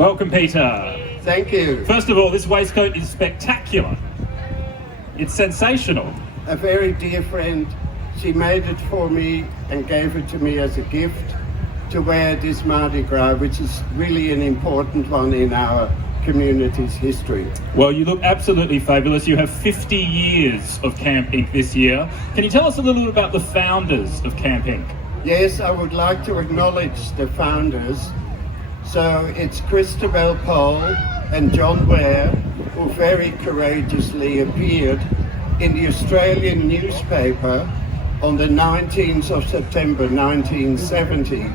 Welcome, Peter. Thank you. First of all, this waistcoat is spectacular. It's sensational. A very dear friend, she made it for me and gave it to me as a gift to wear this Mardi Gras, which is really an important one in our community's history. Well, you look absolutely fabulous. You have 50 years of Camp Inc. this year. Can you tell us a little bit about the founders of Camp Inc.? Yes, I would like to acknowledge the founders. So it's Christabel Pole and John Ware, who very courageously appeared in the Australian newspaper on the 19th of September 1970,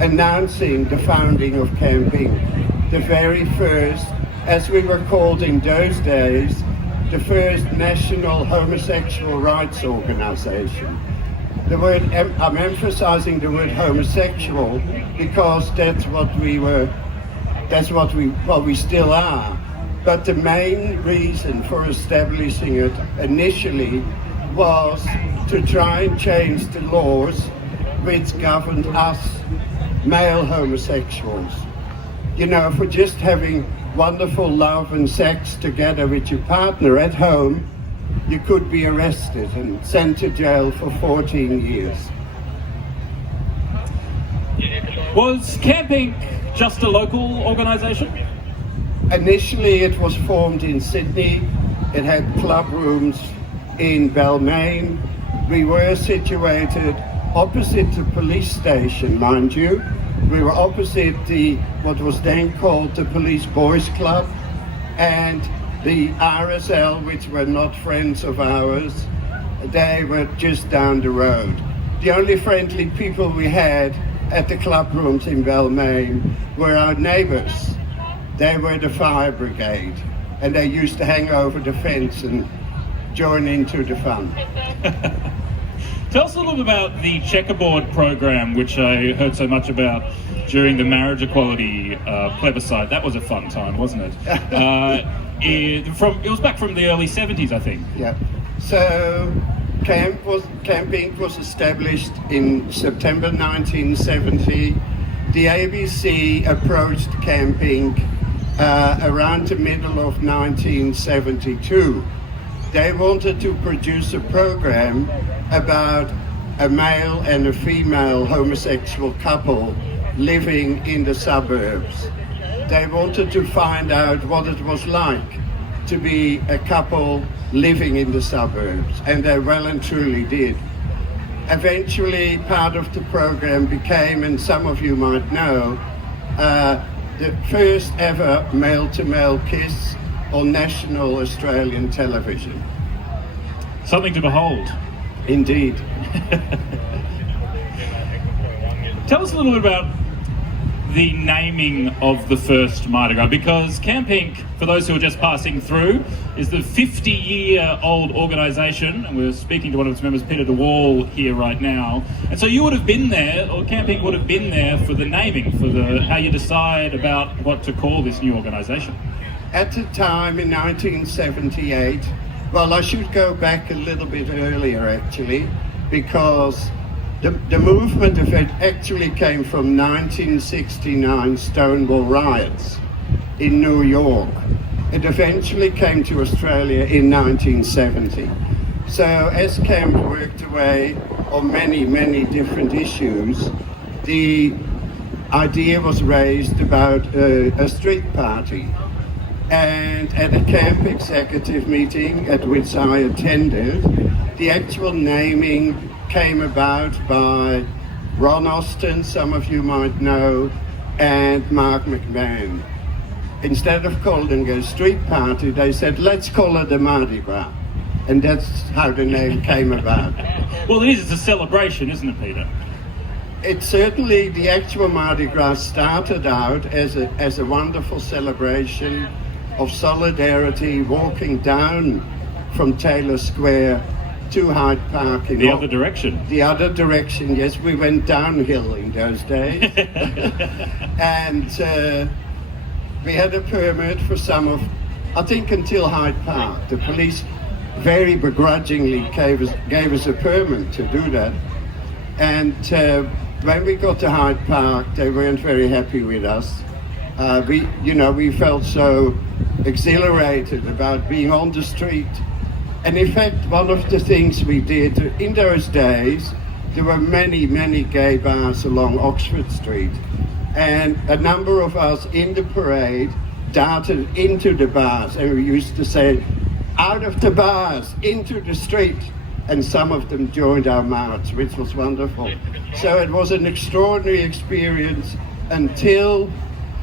announcing the founding of Camp Inc., the very first, as we were called in those days, the first national homosexual rights organization. I'm emphasizing the word homosexual because that's what we still are. But the main reason for establishing it initially was to try and change the laws which governed us male homosexuals. You know, for just having wonderful love and sex together with your partner at home, you could be arrested and sent to jail for 14 years. Was Camp Inc. just a local organisation? Initially it was formed in Sydney. It had club rooms in Balmain. We were situated opposite the police station, mind you. We were opposite what was then called the Police Boys Club, and the RSL, which were not friends of ours. They were just down the road. The only friendly people we had at the club rooms in Balmain were our neighbours. They were the fire brigade, and they used to hang over the fence and join into the fun. Tell us a little bit about the checkerboard program, which I heard so much about during the marriage equality plebiscite. That was a fun time, wasn't it? It was back from the early 70s, I think. Yeah. So Camp Inc. was established in September 1970. The ABC approached Camp Inc. Around the middle of 1972. They wanted to produce a program about a male and a female homosexual couple living in the suburbs. They wanted to find out what it was like to be a couple living in the suburbs, and they well and truly did. Eventually, part of the program became, and some of you might know, the first ever male-to-male kiss on national Australian television. Something to behold. Indeed. Tell us a little bit about the naming of the first Mardi Gras, because Camp Inc., for those who are just passing through, is the 50-year-old organisation, and we're speaking to one of its members, Peter de Waal, here right now. And so you would have been there, or Camp Inc. would have been there for the naming, for how you decide about what to call this new organisation. At the time in 1978, well, I should go back a little bit earlier actually, because the movement of it actually came from 1969 Stonewall riots in New York. It eventually came to Australia in 1970. So as Camp worked away on many, many different issues, the idea was raised about a street party. And at a camp executive meeting at which I attended, the actual naming came about by Ron Austin, some of you might know, and Mark McMahon. Instead of calling it a street party, they said, let's call it a Mardi Gras. And that's how the name came about. Well, it is, it's a celebration, isn't it, Peter? It's certainly, the actual Mardi Gras started out as a wonderful celebration of solidarity, walking down from Taylor Square to Hyde Park. The other direction. The other direction, yes. We went downhill in those days. And we had a permit for some of, I think until Hyde Park. The police very begrudgingly gave us a permit to do that. And when we got to Hyde Park, they weren't very happy with us. we felt so exhilarated about being on the street. And in fact, one of the things we did in those days, there were many, many gay bars along Oxford Street. And a number of us in the parade darted into the bars, and we used to say, out of the bars, into the street. And some of them joined our march, which was wonderful. So it was an extraordinary experience until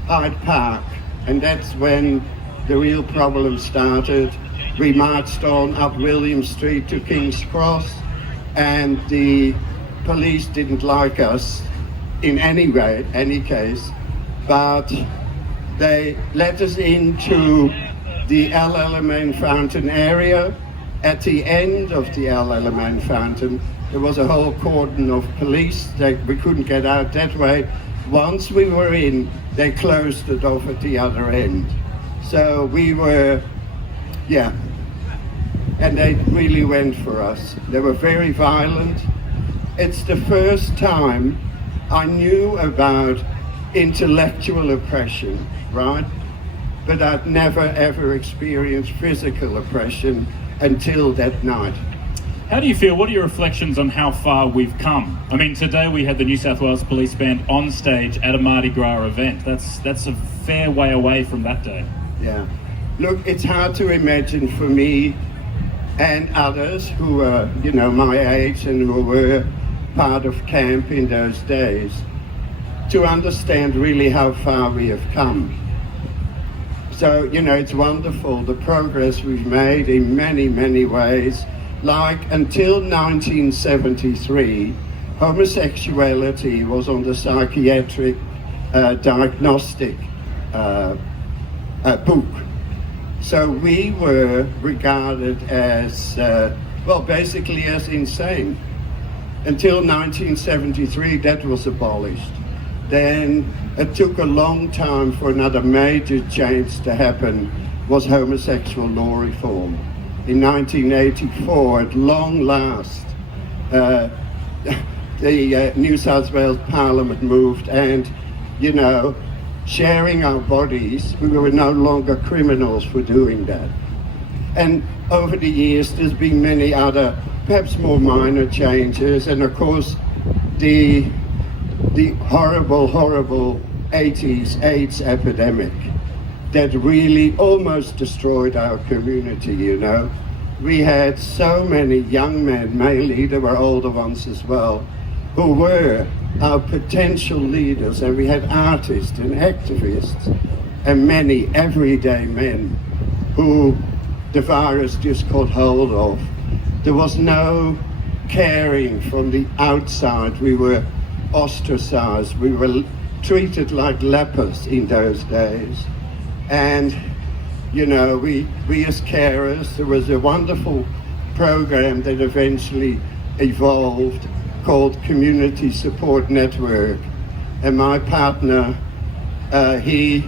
Hyde Park, and that's when the real problem started. We marched on up William Street to King's Cross, and the police didn't like us in any way, any case, but they let us into the El Alamein Fountain area. At the end of the El Alamein Fountain, there was a whole cordon of police. We couldn't get out that way. Once we were in, they closed it off at the other end. So we were, and they really went for us. They were very violent. It's the first time I knew about intellectual oppression, right? But I'd never ever experienced physical oppression until that night. How do you feel? What are your reflections on how far we've come? I mean, today we had the New South Wales Police Band on stage at a Mardi Gras event. That's a fair way away from that day. Yeah. Look, it's hard to imagine for me and others who were, my age and who were part of camp in those days, to understand really how far we have come. So, it's wonderful, the progress we've made in many, many ways. Like, until 1973, homosexuality was on the psychiatric diagnostic book. So we were regarded as, basically as insane. Until 1973, that was abolished. Then it took a long time for another major change to happen, was homosexual law reform. In 1984, at long last, the New South Wales Parliament moved, and, sharing our bodies, we were no longer criminals for doing that. And over the years, there's been many other, perhaps more minor changes, and of course, the horrible, horrible 80s AIDS epidemic that really almost destroyed our community, We had so many young men, mainly there were older ones as well, who were our potential leaders, and we had artists and activists and many everyday men who the virus just caught hold of. There was no caring from the outside. We were ostracized. We were treated like lepers in those days. And, we as carers, there was a wonderful program that eventually evolved called Community Support Network. And my partner, he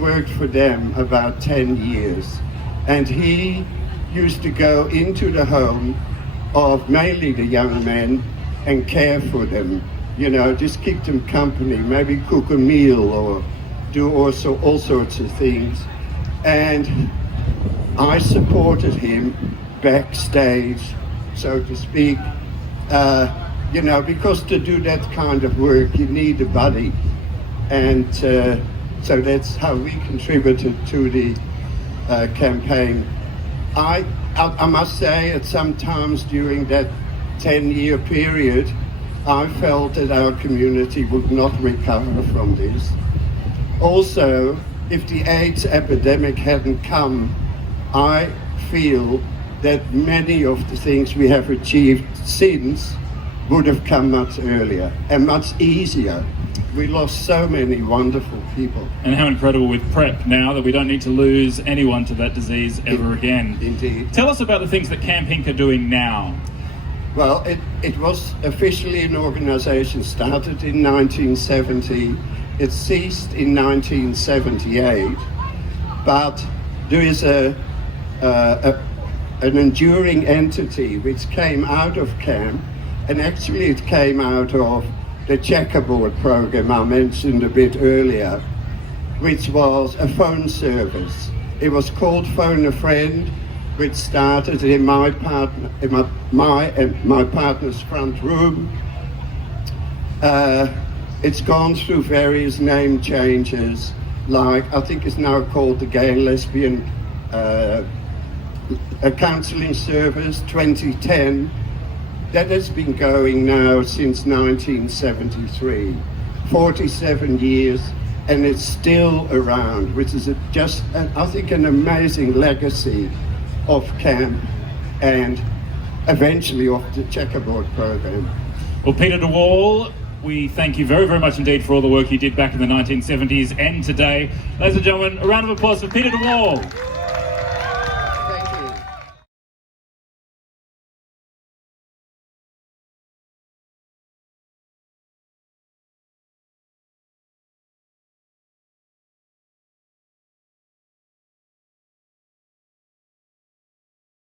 worked for them about 10 years. And he used to go into the home of mainly the young men and care for them. Just keep them company, maybe cook a meal or do also all sorts of things. And I supported him backstage, so to speak, because to do that kind of work, you need a buddy. And so that's how we contributed to the campaign. I must say, at some times during that 10-year period, I felt that our community would not recover from this. Also, if the AIDS epidemic hadn't come, I feel that many of the things we have achieved since would have come much earlier and much easier. We lost so many wonderful people. And how incredible with PrEP now that we don't need to lose anyone to that disease ever again. Indeed. Tell us about the things that Camp Inc. are doing now. Well, it was officially an organisation started in 1970. It ceased in 1978, but there is an enduring entity which came out of camp, and actually it came out of the checkerboard program I mentioned a bit earlier, which was a phone service. It was called Phone a Friend, which started in my partner's front room. It's gone through various name changes, like I think it's now called the Gay and Lesbian Counselling Service 2010. That has been going now since 1973, 47 years, and it's still around, which is I think an amazing legacy of camp and eventually of the checkerboard program. Well, Peter de Waal, we thank you very, very much indeed for all the work you did back in the 1970s and today. Ladies and gentlemen, a round of applause for Peter de Waal.